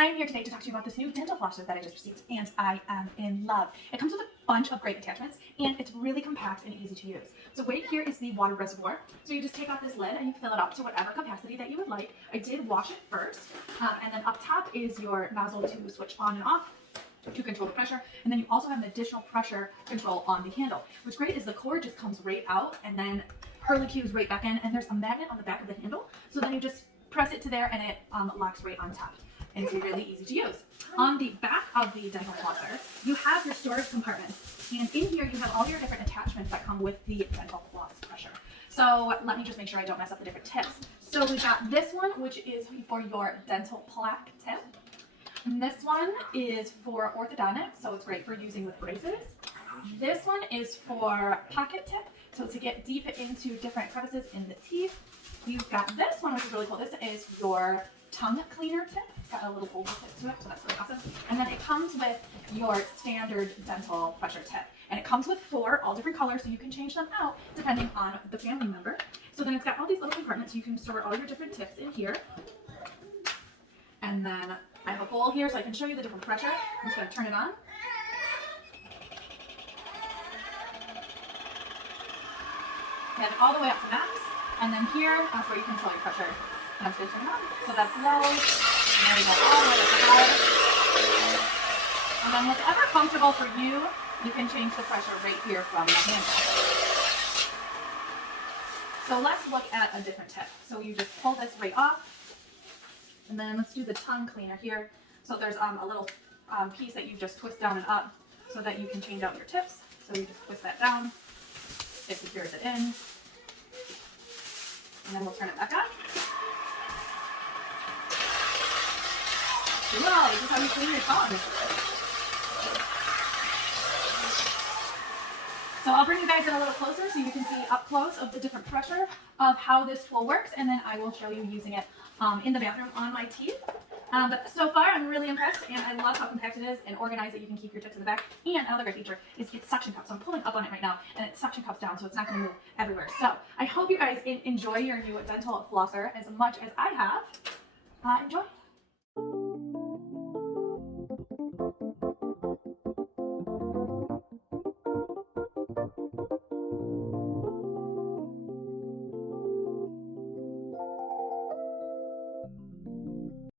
I'm here today to talk to you about this new dental flosser that I just received, and I am in love. It comes with a bunch of great attachments, and it's really compact and easy to use. So right here is the water reservoir. So you just take off this lid and you fill it up to whatever capacity that you would like. I did wash it first, and then up top is your nozzle to switch on and off to control the pressure, and then you also have an additional pressure control on the handle. What's great is the cord just comes right out, and then curlicues right back in, and there's a magnet on the back of the handle, so then you just press it to there and it locks right on top. And it's really easy to use. On the back of the dental flosser, you have your storage compartments, and in here you have all your different attachments that come with the dental floss pressure. So let me just make sure I don't mess up the different tips. So we got this one, which is for your dental plaque tip. And this one is for orthodontics, so it's great for using with braces. This one is for pocket tip, so to get deep into different crevices in the teeth. You've got this one, which is really cool. This is your tongue cleaner tip. It's got a little oval tip to it, so that's really awesome. And then it comes with your standard dental pressure tip. And it comes with 4 all different colors, so you can change them out depending on the family member. So then it's got all these little compartments. You can store all your different tips in here. And then I have a bowl here so I can show you the different pressure. I'm just going to turn it on. And all the way up to max. And then here, that's where you control your pressure. And I'm just going to turn it on. So that's low. And then we go all the way up to high. And then whatever comfortable for you, you can change the pressure right here from the handle. So let's look at a different tip. So you just pull this right off. And then let's do the tongue cleaner here. So there's a little piece that you just twist down and up so that you can change out your tips. So you just twist that down. It secures it in. And then we'll turn it back on. Wow, this is how you clean your tongue. So I'll bring you guys in a little closer so you can see up close of the different pressure of how this tool works, and then I will show you using it in the bathroom on my teeth. But so far I'm really impressed, and I love how compact it is and organized that you can keep your tips in the back. And another great feature is it's suction cups. So I'm pulling up on it right now, and it suction cups down, so it's not going to move everywhere. So I hope you guys enjoy your new dental flosser as much as I have. Enjoy.